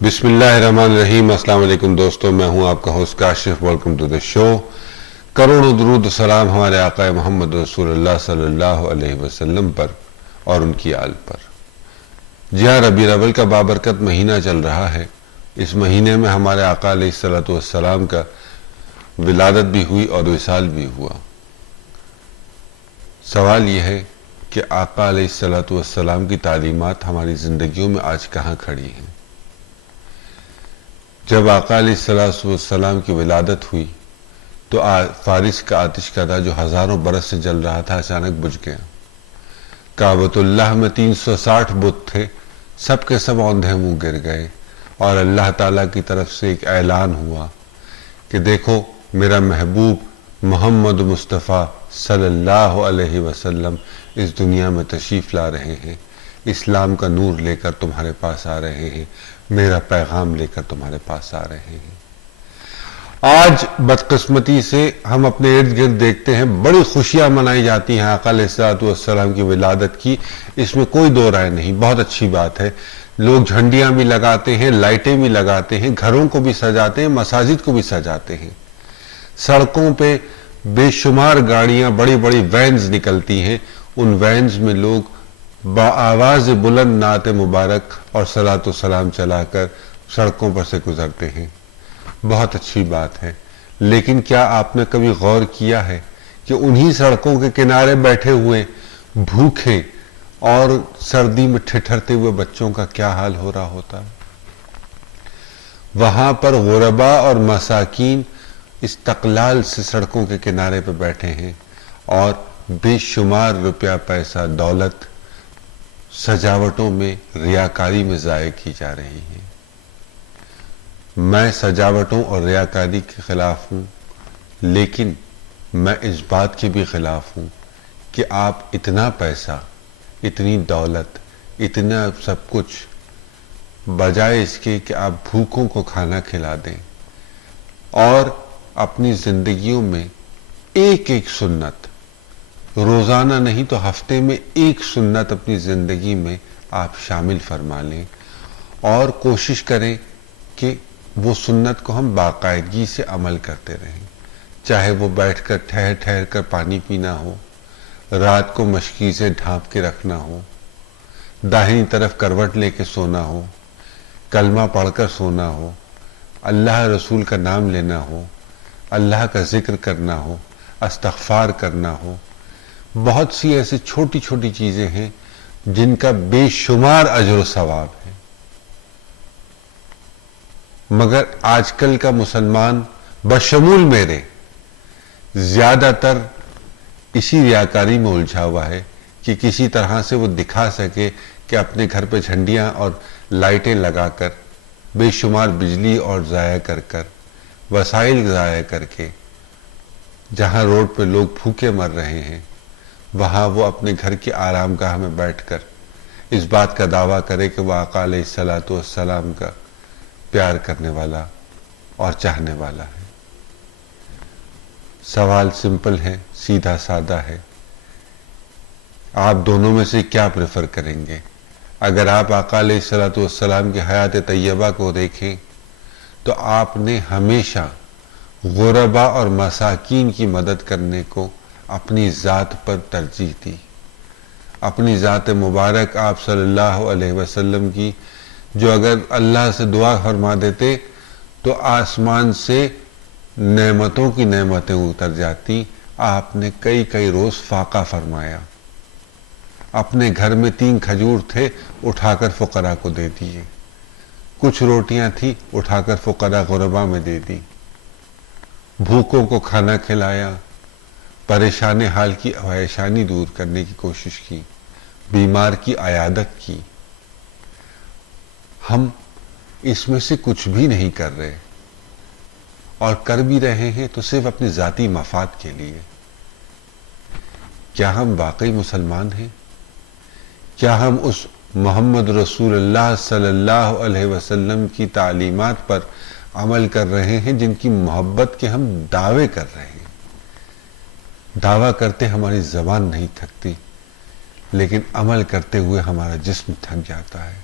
बिस्मिल्लाहिर्रहमानिर्रहीम। अस्सलाम वालेकुम दोस्तों, मैं हूं आपका host Kashif. Welcome to the show. करोड़ों दुरूद सलाम हमारे आका मोहम्मद रसूलुल्लाह सल्लल्लाहु अलैहि वसल्लम पर और उनकी आल पर। जी हाँ, रबीउल अव्वल का बाबरकत महीना चल रहा है। इस महीने में हमारे आका अलैहिस्सलातु वस्सलाम का विलादत भी हुई और विसाल भी हुआ। सवाल यह है कि आका अलैहिस्सलातु वस्सलाम की तालीमात हमारी ज़िंदगियों में आज कहाँ खड़ी हैं। जब आका अलैहिस्सलातु वस्सलाम की विलादत हुई तो फारिस का आतिश कदा जो हज़ारों बरस से जल रहा था अचानक बुझ गया। काबतुल्लाह में 360 बुत थे, सब के सब औंधे मुंह गिर गए और अल्लाह ताला की तरफ से एक ऐलान हुआ कि देखो मेरा महबूब मोहम्मद मुस्तफ़ा सल्लल्लाहु अलैहि वसल्लम इस दुनिया में तशरीफ़ ला रहे हैं, इस्लाम का नूर लेकर तुम्हारे पास आ रहे हैं, मेरा पैगाम लेकर तुम्हारे पास आ रहे हैं। आज बदकिस्मती से हम अपने इर्द गिर्द देखते हैं बड़ी खुशियां मनाई जाती हैं आका अलैहिस्सलातु वस्सलाम की विलादत की, इसमें कोई दो राय नहीं, बहुत अच्छी बात है। लोग झंडियां भी लगाते हैं, लाइटें भी लगाते हैं, घरों को भी सजाते हैं, मसाजिद को भी सजाते हैं। सड़कों पे बेशुमार गाड़ियां, बड़ी बड़ी वैन्स निकलती हैं, उन वैन्स में लोग बाआवाज़ बुलंद नात मुबारक और सलातो सलाम चलाकर सड़कों पर से गुजरते हैं। बहुत अच्छी बात है, लेकिन क्या आपने कभी गौर किया है कि उन्हीं सड़कों के किनारे बैठे हुए भूखे और सर्दी में ठिठरते हुए बच्चों का क्या हाल हो रहा होता है। वहां पर गुरबा और मसाकीन इस्तक़लाल से सड़कों के किनारे पर बैठे हैं और बेशुमार रुपया पैसा दौलत सजावटों में रियाकारी में ज़ाय की जा रही है। मैं सजावटों और रियाकारी के खिलाफ हूँ, लेकिन मैं इस बात के भी खिलाफ हूँ कि आप इतना पैसा, इतनी दौलत, इतना सब कुछ बजाय इसके कि आप भूखों को खाना खिला दें और अपनी ज़िंदगियों में एक एक सुन्नत, रोज़ाना नहीं तो हफ्ते में एक सुन्नत अपनी ज़िंदगी में आप शामिल फरमा लें और कोशिश करें कि वो सुन्नत को हम बाकायदगी से अमल करते रहें। चाहे वो बैठकर ठहर ठहर कर पानी पीना हो, रात को मशकी से ढांप के रखना हो, दाहिनी तरफ करवट लेके सोना हो, कलमा पढ़कर सोना हो, अल्लाह रसूल का नाम लेना हो, अल्लाह का जिक्र करना हो, इस्तग़फ़ार करना हो। बहुत सी ऐसी छोटी छोटी चीज़ें हैं जिनका बेशुमार अजर व सवाब है, मगर आजकल का मुसलमान बशमूल मेरे ज़्यादातर इसी रियाकारी में उलझा हुआ है कि किसी तरह से वो दिखा सके कि अपने घर पे झंडियाँ और लाइटें लगाकर बेशुमार बिजली और ज़ाया कर कर वसाइल ज़ाया करके जहाँ रोड पे लोग भूखे मर रहे हैं वहाँ वो अपने घर की आरामगाह में बैठकर इस बात का दावा करे कि वह आका अलैहिस्सलातु वस्सलाम का प्यार करने वाला और चाहने वाला है। सवाल सिंपल है, सीधा सादा है, आप दोनों में से क्या प्रेफर करेंगे? अगर आप आका अलैहिस्सलातु वस्सलाम की हयात तैयबा को देखें तो आपने हमेशा गुरबा और मसाकीन की मदद करने को अपनी ज़ात पर तरजीह दी। अपनी ज़ात मुबारक आप सल्लल्लाहु अलैहि वसल्लम की, जो अगर अल्लाह से दुआ फरमा देते तो आसमान से नेमतों की नेमतें उतर जाती। आपने कई कई रोज़ फाका फरमाया। अपने घर में 3 खजूर थे, उठाकर फ़ुक़रा को दे दिए। कुछ रोटियां थी, उठाकर फ़ुक़रा गुरबा में दे दी। भूखों को खाना खिलाया, परेशान हाल की परेशानी दूर करने की कोशिश की, बीमार की अयादत की। हम इसमें से कुछ भी नहीं कर रहे और कर भी रहे हैं तो सिर्फ अपने ज़ाती मफाद के लिए। क्या हम वाकई मुसलमान हैं? क्या हम उस मोहम्मद रसूलुल्लाह सल्लल्लाहु अलैहि वसल्लम की तालीमात पर अमल कर रहे हैं जिनकी मोहब्बत के हम दावे कर रहे हैं? दावा करते हमारी ज़बान नहीं थकती, लेकिन अमल करते हुए हमारा जिस्म थक जाता है।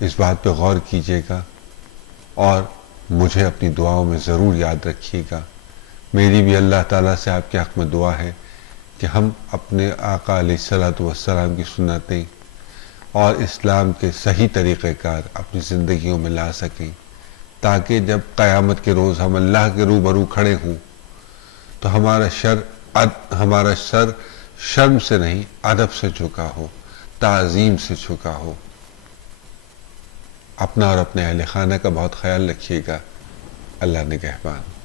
اس بات پہ غور کیجیے گا اور مجھے اپنی دعاؤں میں ضرور یاد رکھیے گا۔ میری بھی اللہ تعالیٰ سے آپ کے حق میں دعا ہے کہ ہم اپنے آقا علیہ الصلوۃ والسلام کی سنتیں اور اسلام کے صحیح طریقہ کار اپنی زندگیوں میں لا سکیں، تاکہ جب قیامت کے روز ہم اللہ کے روبرو کھڑے ہوں تو ہمارا سر شرم سے نہیں ادب سے جھکا ہو، تعظیم سے جھکا ہو۔ اپنا اور اپنے اہل خانہ کا بہت خیال رکھیے گا۔ اللہ نگہبان۔